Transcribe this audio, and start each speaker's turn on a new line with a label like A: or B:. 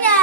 A: niya.